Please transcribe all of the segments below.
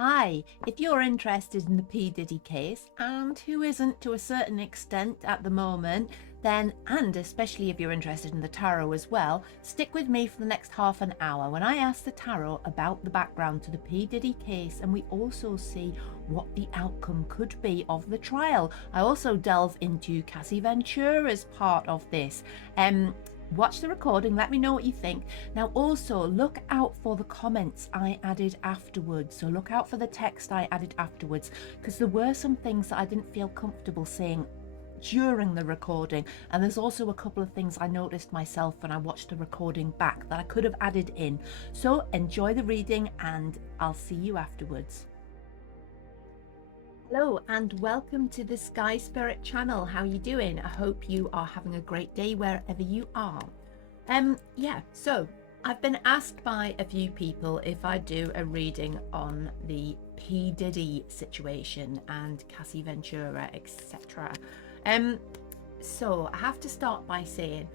Hi, if you're interested in the P Diddy case, and who isn't to a certain extent at the moment, then, and especially if you're interested in the tarot as well, stick with me for the next half an hour when I ask the tarot about the background to the P Diddy case, and we also see what the outcome could be of the trial. I also delve into Cassie Ventura as part of this. Watch the recording, let me know what you think. Now also look out for the comments I added afterwards, so look out for the text I added afterwards, because there were some things that I didn't feel comfortable saying during the recording, and there's also a couple of things I noticed myself when I watched the recording back that I could have added in. So enjoy the reading and I'll see you afterwards. Hello and welcome to the Sky Spirit channel. How are you doing? I hope you are having a great day wherever you are. So I've been asked by a few people if I do a reading on the P Diddy situation and Cassie Ventura, etc. So I have to start by saying,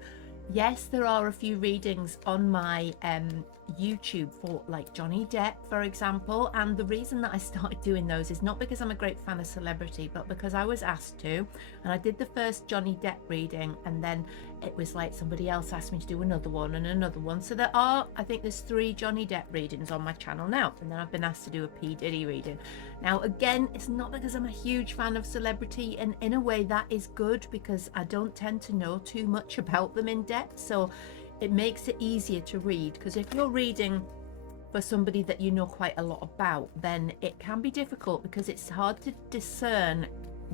yes, there are a few readings on my YouTube for like Johnny Depp, for example, and the reason that I started doing those is not because I'm a great fan of celebrity, but because I was asked to, and I did the first Johnny Depp reading, and then it was like somebody else asked me to do another one and another one. So there are, I think there's 3 Johnny Depp readings on my channel now, and then I've been asked to do a P Diddy reading. Now again, it's not because I'm a huge fan of celebrity, and in a way that is good because I don't tend to know too much about them in depth, so it makes it easier to read. Because if you're reading for somebody that you know quite a lot about, then it can be difficult because it's hard to discern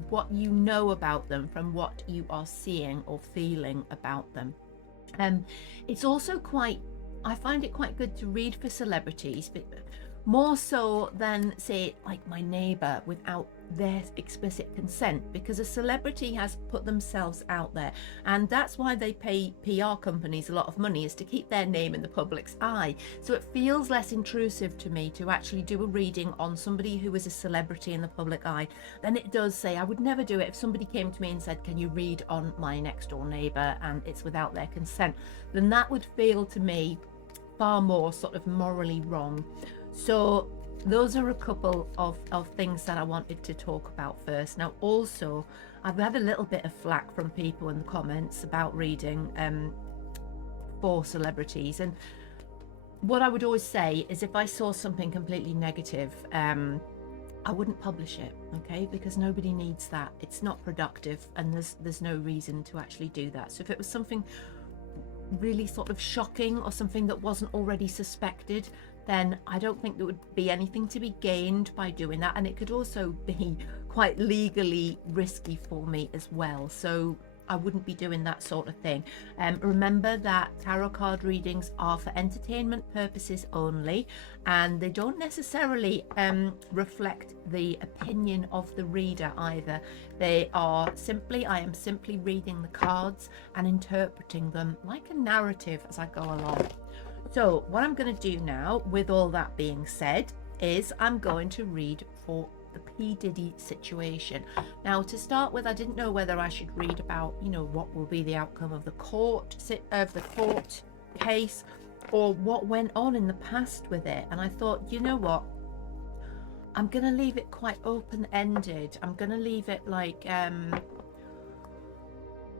what you know about them from what you are seeing or feeling about them. It's also quite, I find it quite good to read for celebrities, but more so than say like my neighbor without their explicit consent, because a celebrity has put themselves out there, and that's why they pay PR companies a lot of money, is to keep their name in the public's eye. So it feels less intrusive to me to actually do a reading on somebody who is a celebrity in the public eye than it does say, I would never do it if somebody came to me and said, can you read on my next door neighbor, and it's without their consent. Then that would feel to me far more sort of morally wrong. So those are a couple of things that I wanted to talk about first. Now also, I've had a little bit of flack from people in the comments about reading for celebrities, and what I would always say is if I saw something completely negative, I wouldn't publish it, okay, because nobody needs that. It's not productive, and there's no reason to actually do that. So if it was something really sort of shocking or something that wasn't already suspected, then I don't think there would be anything to be gained by doing that, and it could also be quite legally risky for me as well, so I wouldn't be doing that sort of thing. Remember that tarot card readings are for entertainment purposes only, and they don't necessarily reflect the opinion of the reader either. They are simply, I am simply reading the cards and interpreting them like a narrative as I go along. So what I'm going to do now, with all that being said, is I'm going to read for the P Diddy situation. Now to start with, I didn't know whether I should read about, you know, what will be the outcome of the court case, or what went on in the past with it. And I thought, you know what, I'm going to leave it quite open-ended. I'm going to leave it like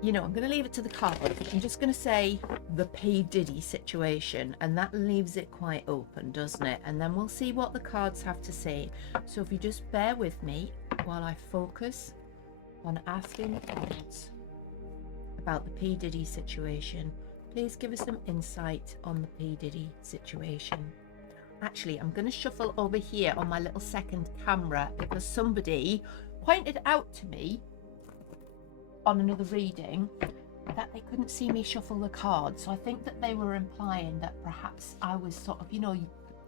you know, I'm going to leave it to the cards. I'm just going to say the P Diddy situation, and that leaves it quite open, doesn't it? And then we'll see what the cards have to say. So if you just bear with me while I focus on asking the cards about the P Diddy situation. Please give us some insight on the P Diddy situation. Actually, I'm going to shuffle over here on my little second camera because somebody pointed out to me on another reading that they couldn't see me shuffle the cards, so I think that they were implying that perhaps I was sort of, you know,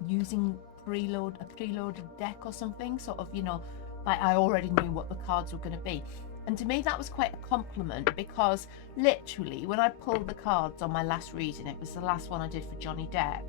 using a preloaded deck or something, sort of, you know, like I already knew what the cards were going to be. And to me that was quite a compliment, because literally when I pulled the cards on my last reading, it was the last one I did for Johnny Depp,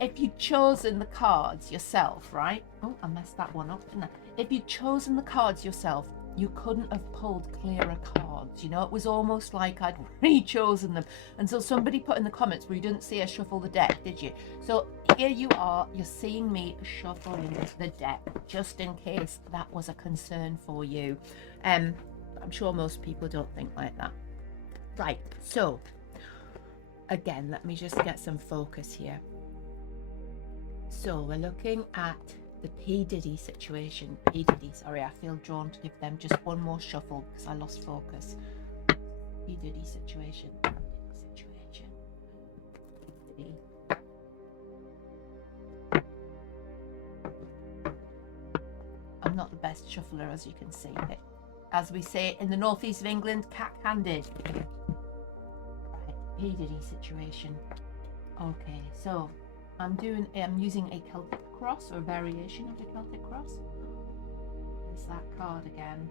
if you'd chosen the cards yourself, right? Oh, I messed that one up, didn't I? If you'd chosen the cards yourself, you couldn't have pulled clearer cards. cards. You know, it was almost like I'd re-chosen them. And so somebody put in the comments, well, you didn't see us shuffle the deck, did you? So here you are, you're seeing me shuffling the deck, just in case that was a concern for you. I'm sure most people don't think like that. Right, so again, let me just get some focus here. So we're looking at the P Diddy situation. P Diddy, sorry, I feel drawn to give them just one more shuffle because I lost focus. P Diddy situation. Diddy. I'm not the best shuffler, as you can see. But as we say in the northeast of England, cat-handed. Right, P Diddy situation. Okay, so I'm using a Celtic cross, or a variation of the Celtic cross. There's that card again.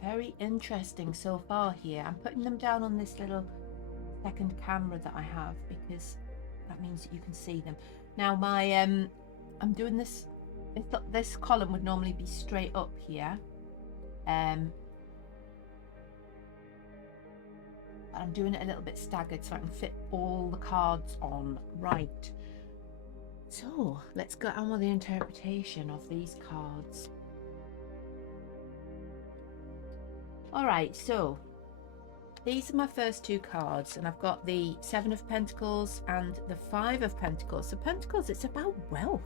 Very interesting so far here. I'm putting them down on this little second camera that I have because that means that you can see them. Now my I'm doing this. This column would normally be straight up here, but I'm doing it a little bit staggered so I can fit all the cards on. Right. So let's get on with the interpretation of these cards. All right, so these are my first two cards, and I've got the Seven of Pentacles and the Five of Pentacles. So Pentacles, it's about wealth.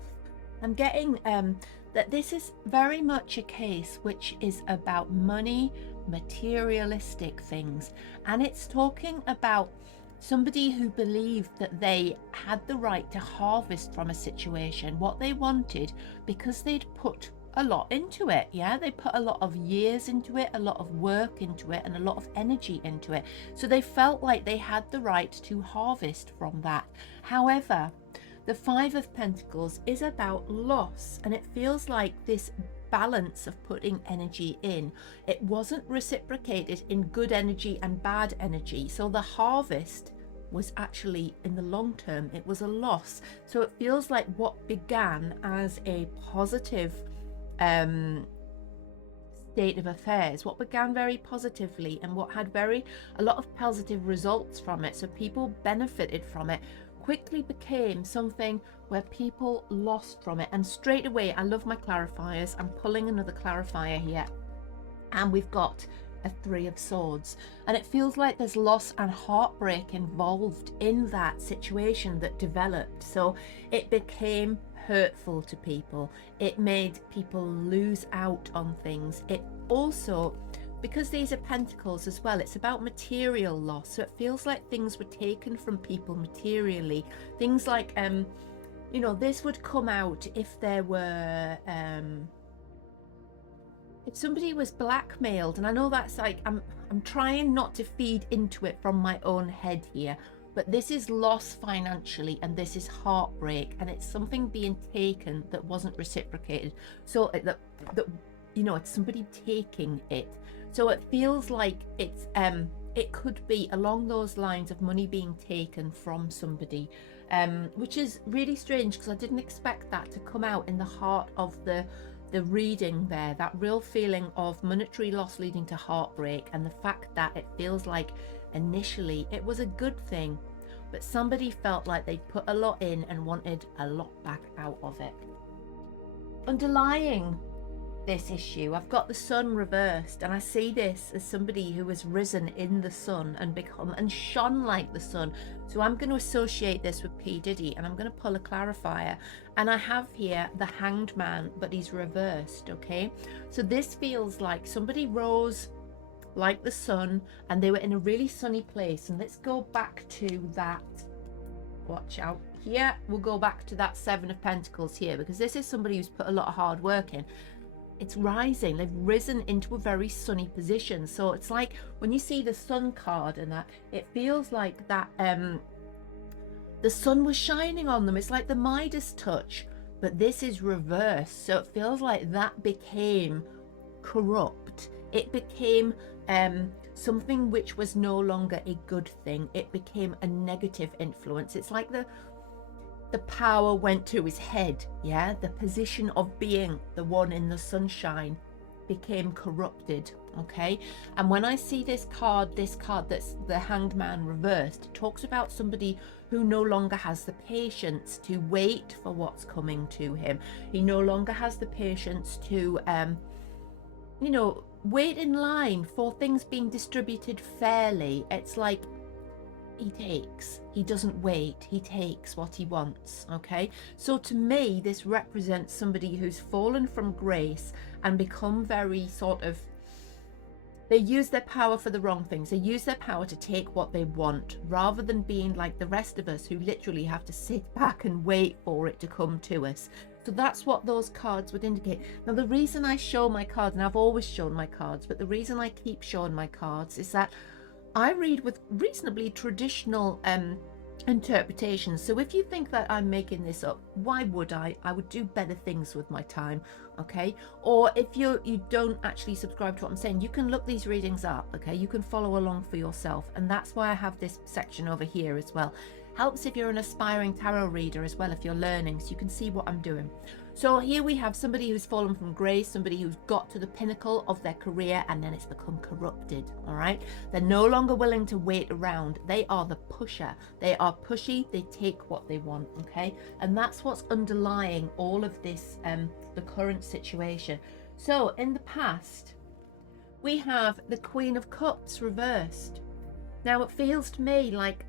I'm getting that this is very much a case which is about money, materialistic things, and it's talking about somebody who believed that they had the right to harvest from a situation what they wanted because they'd put a lot into it. Yeah, they put a lot of years into it, a lot of work into it, and a lot of energy into it, so they felt like they had the right to harvest from that. However, the Five of Pentacles is about loss, and it feels like this balance of putting energy in, it wasn't reciprocated in good energy and bad energy, so the harvest was actually, in the long term, it was a loss. So it feels like what began as a positive state of affairs, what began very positively and what had a lot of positive results from it, so people benefited from it, quickly became something where people lost from it. And straight away, I love my clarifiers. I'm pulling another clarifier here, and we've got a Three of Swords, and it feels like there's loss and heartbreak involved in that situation that developed. So it became hurtful to people, it made people lose out on things. It also, because these are pentacles as well, it's about material loss, so it feels like things were taken from people materially. Things like you know, this would come out if there were if somebody was blackmailed, and I know that's like, I'm trying not to feed into it from my own head here, but this is loss financially, and this is heartbreak, and it's something being taken that wasn't reciprocated. So that you know, it's somebody taking it. So it feels like it's it could be along those lines of money being taken from somebody, which is really strange because I didn't expect that to come out in the heart of the reading there, that real feeling of monetary loss leading to heartbreak, and the fact that it feels like initially it was a good thing, but somebody felt like they'd put a lot in and wanted a lot back out of it. Underlying this issue, I've got the sun reversed, and I see this as somebody who has risen in the sun and become and shone like the sun. So I'm going to associate this with P Diddy, and I'm going to pull a clarifier, and I have here the Hanged Man, but he's reversed. Okay, so this feels like somebody rose like the sun and they were in a really sunny place. And let's go back to that, watch out here, we'll go back to that Seven of Pentacles here, because this is somebody who's put a lot of hard work in. It's rising, they've risen into a very sunny position. So it's like when you see the sun card and that, it feels like that the sun was shining on them. It's like the Midas touch, but this is reversed, so it feels like that became corrupt It became something which was no longer a good thing. It became a negative influence. It's like the power went to his head. Yeah, the position of being the one in the sunshine became corrupted. Okay, and when I see this card that's the Hanged Man reversed, it talks about somebody who no longer has the patience to wait for what's coming to him. He no longer has the patience to you know, wait in line for things being distributed fairly. It's like he doesn't wait, he takes what he wants. Okay, so to me this represents somebody who's fallen from grace and become very sort of, they use their power for the wrong things. They use their power to take what they want, rather than being like the rest of us who literally have to sit back and wait for it to come to us. So that's what those cards would indicate. Now, the reason I show my cards, and I've always shown my cards, but the reason I keep showing my cards is that I read with reasonably traditional interpretations. So if you think that I'm making this up, why would I would do better things with my time. Okay, or if you don't actually subscribe to what I'm saying, you can look these readings up. Okay, you can follow along for yourself, and that's why I have this section over here as well. Helps if you're an aspiring tarot reader as well, if you're learning, so you can see what I'm doing. So here we have somebody who's fallen from grace, somebody who's got to the pinnacle of their career and then it's become corrupted. All right, they're no longer willing to wait around. They are the pusher. They are pushy. They take what they want. Okay, and that's what's underlying all of this, the current situation. So in the past, we have the Queen of Cups reversed. Now it feels to me like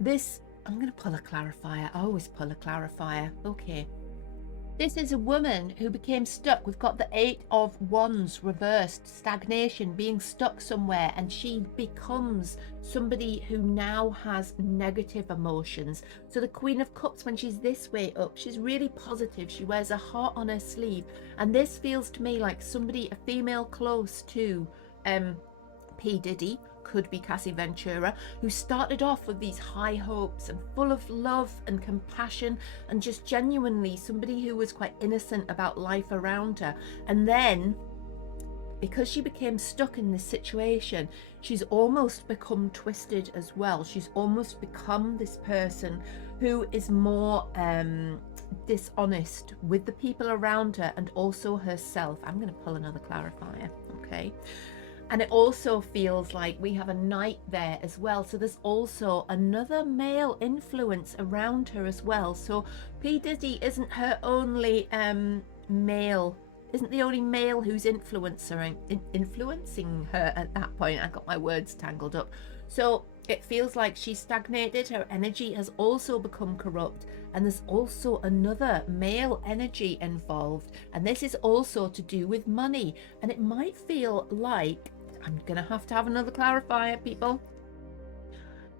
this, I'm going to pull a clarifier. I always pull a clarifier. Okay. This is a woman who became stuck. We've got the 8 of Wands reversed, stagnation, being stuck somewhere, and she becomes somebody who now has negative emotions. So the Queen of Cups, when she's this way up, she's really positive. She wears a heart on her sleeve, and this feels to me like somebody, a female close to P Diddy, could be Cassie Ventura, who started off with these high hopes and full of love and compassion and just genuinely somebody who was quite innocent about life around her. And then, because she became stuck in this situation, she's almost become twisted as well. She's almost become this person who is more dishonest with the people around her and also herself. I'm going to pull another clarifier. Okay. And it also feels like we have a knight there as well. So there's also another male influence around her as well. So P Diddy isn't her only male, isn't the only male who's influencing her at that point. I got my words tangled up. So it feels like she's stagnated. Her energy has also become corrupt. And there's also another male energy involved. And this is also to do with money. And it might feel like, I'm going to have another clarifier, people.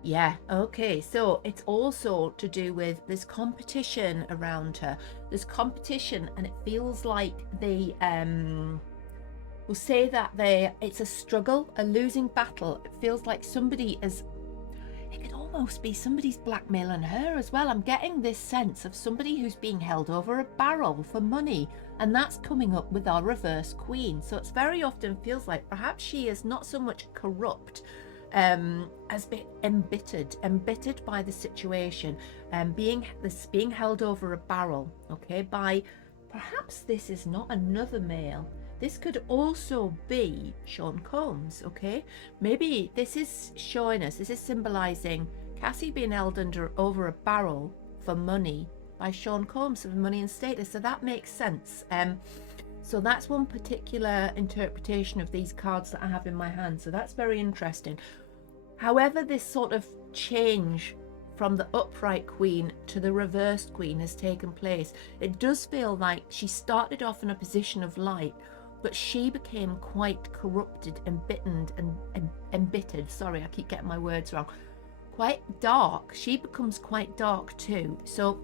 Yeah, okay, so it's also to do with this competition around her. There's competition, and it feels like they will say that it's a struggle, a losing battle. It feels like somebody is, it could almost be somebody's blackmailing her as well. I'm getting this sense of somebody who's being held over a barrel for money, and that's coming up with our reverse queen. So it's very often feels like perhaps she is not so much corrupt as embittered by the situation, being held over a barrel, okay, by perhaps this is not another male. This could also be Sean Combs, okay? Maybe this is showing us, this is symbolizing Cassie being held over a barrel for money by Sean Combs, for money and status. So that makes sense. So that's one particular interpretation of these cards that I have in my hand. So that's very interesting. However, this sort of change from the upright queen to the reversed queen has taken place, it does feel like she started off in a position of light, but she became quite corrupted, embittered. Sorry, I keep getting my words wrong. Quite dark. She becomes quite dark too. So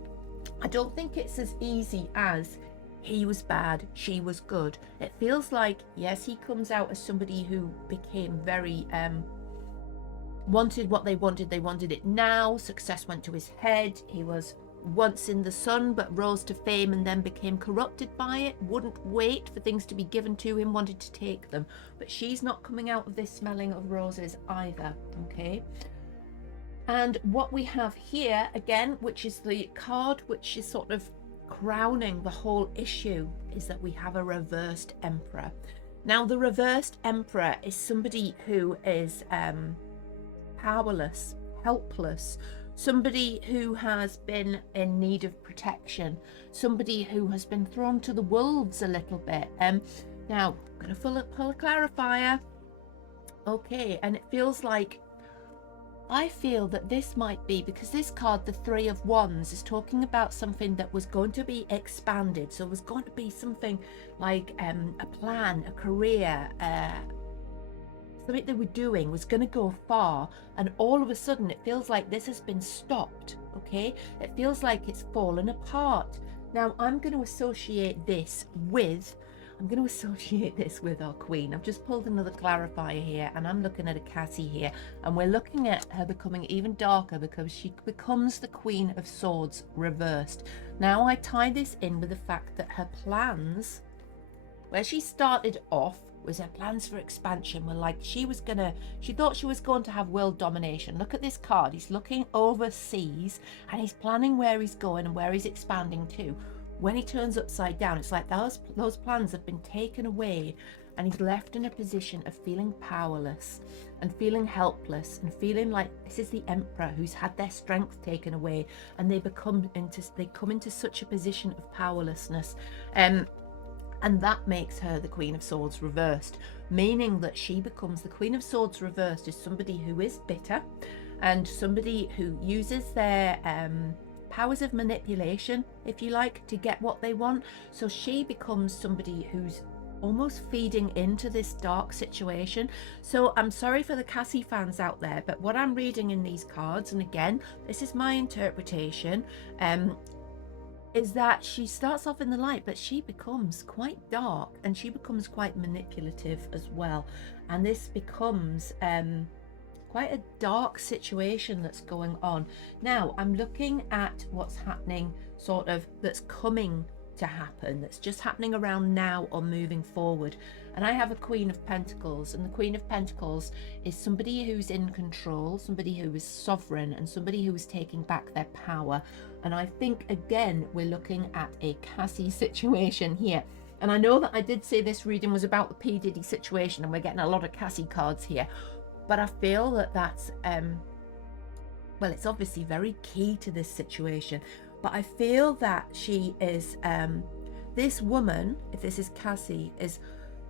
I don't think it's as easy as he was bad, she was good. It feels like, yes, he comes out as somebody who became very wanted what they wanted it now. Success went to his head. He was once in the sun but rose to fame and then became corrupted by it, wouldn't wait for things to be given to him, wanted to take them. But she's not coming out of this smelling of roses either, okay? And what we have here again, which is the card which is sort of crowning the whole issue, is that we have a reversed emperor. Now the reversed emperor is somebody who is powerless, helpless, somebody who has been in need of protection, somebody who has been thrown to the wolves a little bit. Now I'm going to pull a clarifier. Okay, and it feels like, I feel that this might be, because this card, the Three of Wands, is talking about something that was going to be expanded. So it was going to be something like a plan, a career, something they were doing was going to go far, and all of a sudden it feels like this has been stopped. Okay, it feels like it's fallen apart. Now I'm going to associate this with our queen. I've just pulled another clarifier here, and I'm looking at a Cassie here, and we're looking at her becoming even darker because she becomes the Queen of Swords reversed. Now I tie this in with the fact that her plans, where she started off, was her plans for expansion were like she thought she was going to have world domination. Look at this card. He's looking overseas and he's planning where he's going and where he's expanding to. When he turns upside down, it's like those plans have been taken away, and he's left in a position of feeling powerless and feeling helpless and feeling like this is the emperor who's had their strength taken away, and they come into such a position of powerlessness. And that makes her the Queen of Swords reversed, meaning that she becomes the Queen of Swords reversed is somebody who is bitter and somebody who uses their powers of manipulation, if you like, to get what they want. So she becomes somebody who's almost feeding into this dark situation. So I'm sorry for the Cassie fans out there, but what I'm reading in these cards, and again, this is my interpretation, is that she starts off in the light, but she becomes quite dark and she becomes quite manipulative as well. And this becomes quite a dark situation that's going on. Now I'm looking at what's happening, sort of, that's coming to happen, that's just happening around now or moving forward. And I have a Queen of Pentacles, and the Queen of Pentacles is somebody who's in control, somebody who is sovereign, and somebody who is taking back their power. And I think again we're looking at a Cassie situation here. And I know that I did say this reading was about the P Diddy situation, and we're getting a lot of Cassie cards here, but I feel that that's well, it's obviously very key to this situation. But I feel that she is this woman, if this is Cassie, is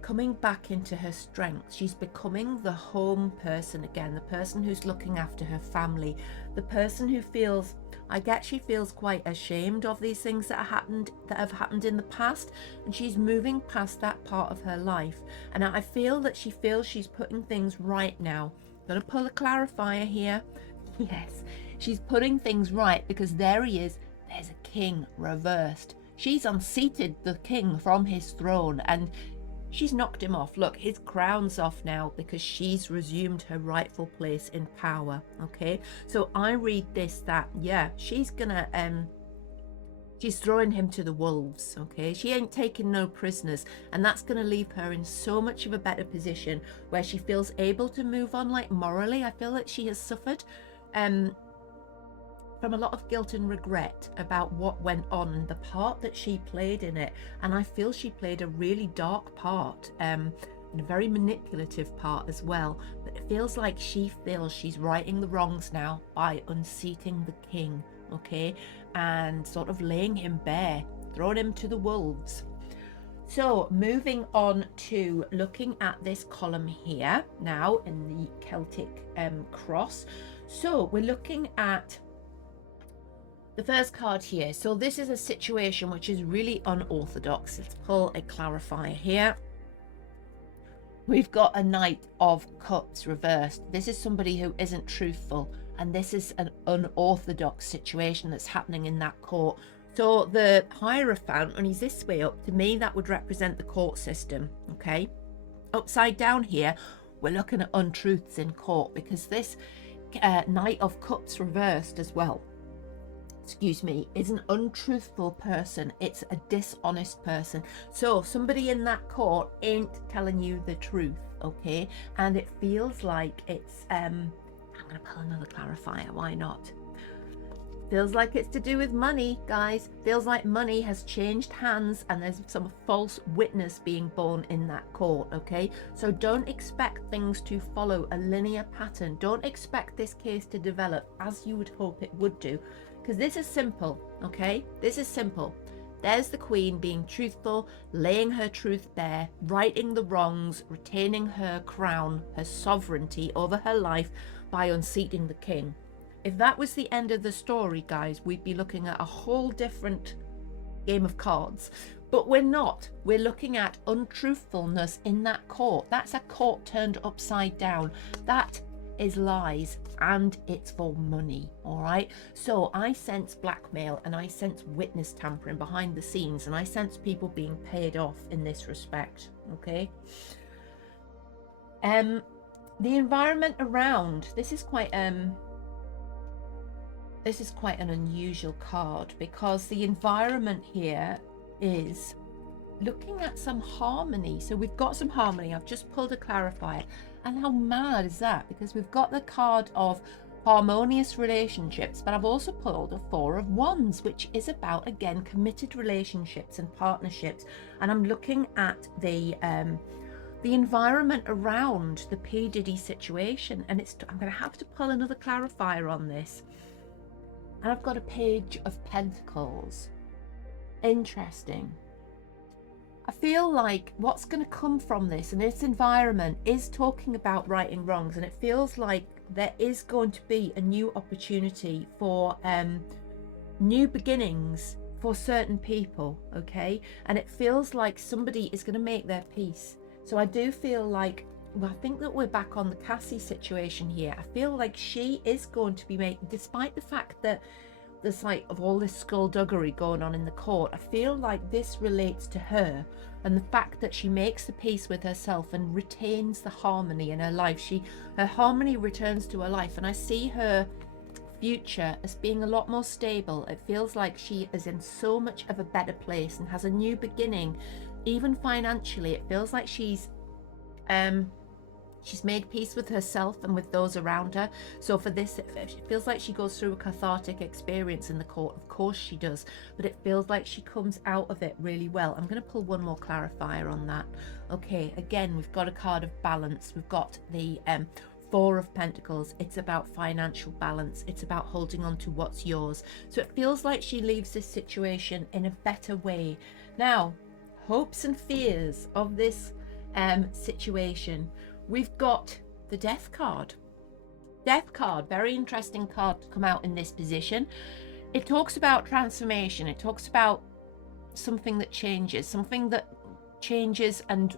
coming back into her strength. She's becoming the home person again, the person who's looking after her family, the person who feels, I get she feels quite ashamed of these things that have happened in the past, and she's moving past that part of her life. And I feel that she feels she's putting things right now. I'm gonna pull a clarifier here. Yes, she's putting things right, because there he is. There's a king reversed. She's unseated the king from his throne, and she's knocked him off. Look, his crown's off now because she's resumed her rightful place in power. Okay, so I read this that, yeah, she's gonna she's throwing him to the wolves. Okay, she ain't taking no prisoners, and that's gonna leave her in so much of a better position where she feels able to move on. Like morally, I feel that she has suffered from a lot of guilt and regret about what went on and the part that she played in it. And I feel she played a really dark part, and a very manipulative part as well. But it feels like she feels she's righting the wrongs now by unseating the king, okay, and sort of laying him bare, throwing him to the wolves. So moving on to looking at this column here now in the Celtic cross. So we're looking at the first card here. So this is a situation which is really unorthodox. Let's pull a clarifier here. We've got a Knight of Cups reversed. This is somebody who isn't truthful, and this is an unorthodox situation that's happening in that court. So the Hierophant, when he's this way up, to me that would represent the court system. Okay, upside down here we're looking at untruths in court, because this Knight of Cups reversed as well. excuse me, is an untruthful person. It's a dishonest person. So somebody in that court ain't telling you the truth, okay? And it feels like it's, I'm gonna pull another clarifier, why not? Feels like it's to do with money, guys. Feels like money has changed hands and there's some false witness being born in that court, okay? So don't expect things to follow a linear pattern. Don't expect this case to develop as you would hope it would do, because this is simple, okay? This is simple. There's the queen being truthful, laying her truth bare, righting the wrongs, retaining her crown, her sovereignty over her life by unseating the king. If that was the end of the story, guys, we'd be looking at a whole different game of cards. But we're not. We're looking at untruthfulness in that court. That's a court turned upside down. That is lies, and it's for money, all right? So I sense blackmail and I sense witness tampering behind the scenes, and I sense people being paid off in this respect, okay? The environment around, this is quite an unusual card, because the environment here is looking at some harmony. So we've got some harmony. I've just pulled a clarifier. And how mad is that? Because we've got the card of harmonious relationships, but I've also pulled a Four of Wands, which is about, again, committed relationships and partnerships. And I'm looking at the environment around the P Diddy situation, and I'm going to have to pull another clarifier on this. And I've got a Page of Pentacles. Interesting. I feel like what's going to come from this and this environment is talking about righting wrongs, and it feels like there is going to be a new opportunity for new beginnings for certain people, okay? And it feels like somebody is going to make their peace. So I do feel like, well, I think that we're back on the Cassie situation here. I feel like she is going to be making, despite the fact that there's like of all this skullduggery going on in the court, I feel like this relates to her and the fact that she makes the peace with herself and retains the harmony in her life. Her harmony returns to her life, and I see her future as being a lot more stable. It feels like she is in so much of a better place and has a new beginning. Even financially, it feels like she's made peace with herself and with those around her. So for this, it feels like she goes through a cathartic experience in the court. Of course she does, but it feels like she comes out of it really well. I'm going to pull one more clarifier on that. Okay, again, we've got a card of balance. We've got the Four of Pentacles. It's about financial balance. It's about holding on to what's yours. So it feels like she leaves this situation in a better way. Now, hopes and fears of this situation. We've got the Death card. Death card, very interesting card to come out in this position. It talks about transformation. It talks about something that changes, and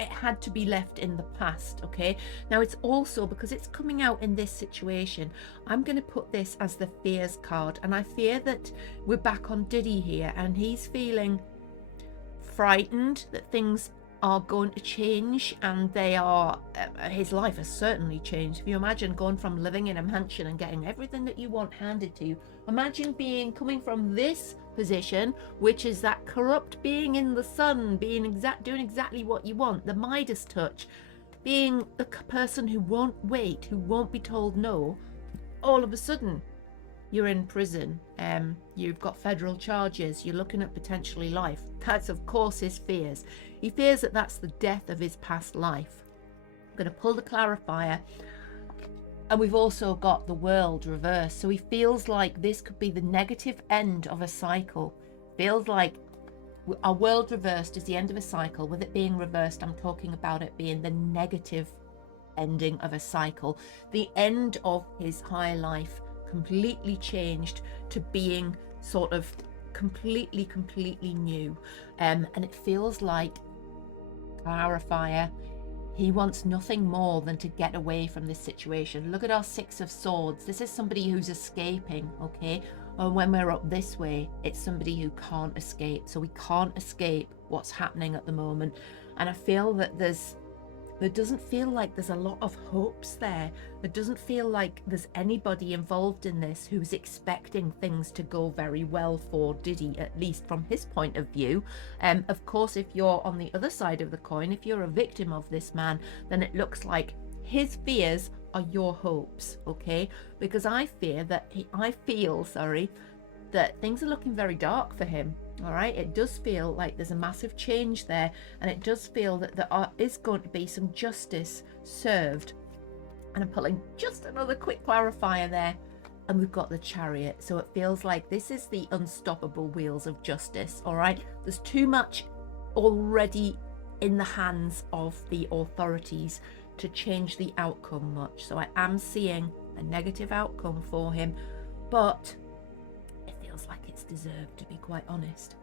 it had to be left in the past, okay? Now it's also, because it's coming out in this situation, I'm going to put this as the fears card, and I fear that we're back on Diddy here, and he's feeling frightened that things are going to change, and his life has certainly changed. If you imagine going from living in a mansion and getting everything that you want handed to you, imagine coming from this position, which is that corrupt being in the sun, doing exactly what you want, the Midas touch, being the person who won't wait, who won't be told no. All of a sudden you're in prison, you've got federal charges, you're looking at potentially life. That's of course his fears. He fears that that's the death of his past life. I'm going to pull the clarifier, and we've also got the World reversed. So he feels like this could be the negative end of a cycle. Feels like our World reversed is the end of a cycle. With it being reversed, I'm talking about it being the negative ending of a cycle. The end of his high life completely changed to being sort of completely new, and it feels like, clarifier, he wants nothing more than to get away from this situation. Look at our Six of Swords. This is somebody who's escaping, okay? And when we're up this way, it's somebody who can't escape. So we can't escape what's happening at the moment, and I feel that there's There doesn't feel like there's a lot of hopes there. It doesn't feel like there's anybody involved in this who's expecting things to go very well for Diddy, at least from his point of view. Of course, if you're on the other side of the coin, if you're a victim of this man, then it looks like his fears are your hopes, okay? Because I feel that things are looking very dark for him. All right, it does feel like there's a massive change there, and it does feel that there is going to be some justice served. And I'm pulling just another quick clarifier there, and we've got the Chariot. So it feels like this is the unstoppable wheels of justice. All right, there's too much already in the hands of the authorities to change the outcome much. So I am seeing a negative outcome for him, but like it's deserved, to be quite honest.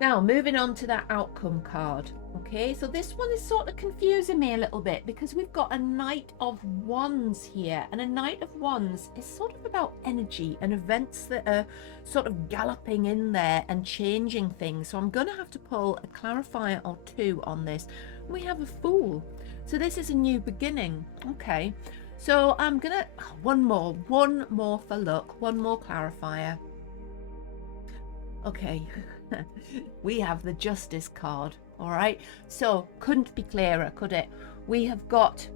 Now, moving on to that outcome card. Okay, so this one is sort of confusing me a little bit because we've got a Knight of Wands here, and a Knight of Wands is sort of about energy and events that are sort of galloping in there and changing things. So I'm going to have to pull a clarifier or two on this. We have a Fool. So this is a new beginning. Okay, so I'm gonna one more for luck, one more clarifier. Okay, we have the Justice card. All right, so couldn't be clearer, could it? We have got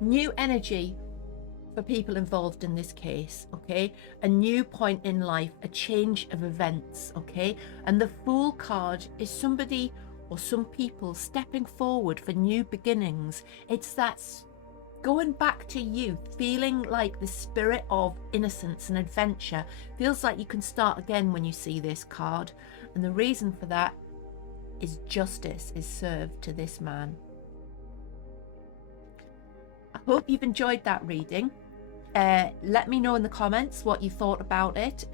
new energy for people involved in this case. Okay, a new point in life, a change of events. Okay, and the Fool card is somebody or some people stepping forward for new beginnings. It's that going back to youth, feeling like the spirit of innocence and adventure. Feels like you can start again when you see this card. And the reason for that is justice is served to this man. I hope you've enjoyed that reading. Let me know in the comments what you thought about it.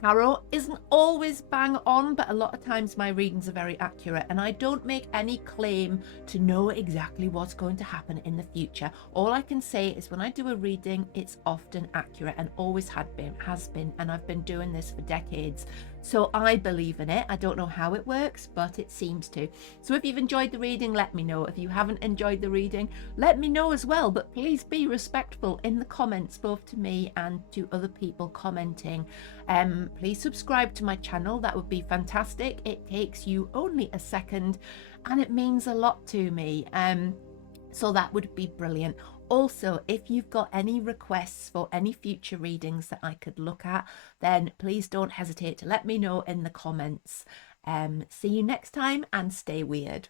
Tarot isn't always bang on, but a lot of times my readings are very accurate, and I don't make any claim to know exactly what's going to happen in the future. All I can say is when I do a reading, it's often accurate and always has been, and I've been doing this for decades. So I believe in it. I don't know how it works, but it seems to. So if you've enjoyed the reading, let me know. If you haven't enjoyed the reading, let me know as well. But please be respectful in the comments, both to me and to other people commenting. Please subscribe to my channel. That would be fantastic. It takes you only a second and it means a lot to me. So that would be brilliant. Also, if you've got any requests for any future readings that I could look at, then please don't hesitate to let me know in the comments. See you next time and stay weird.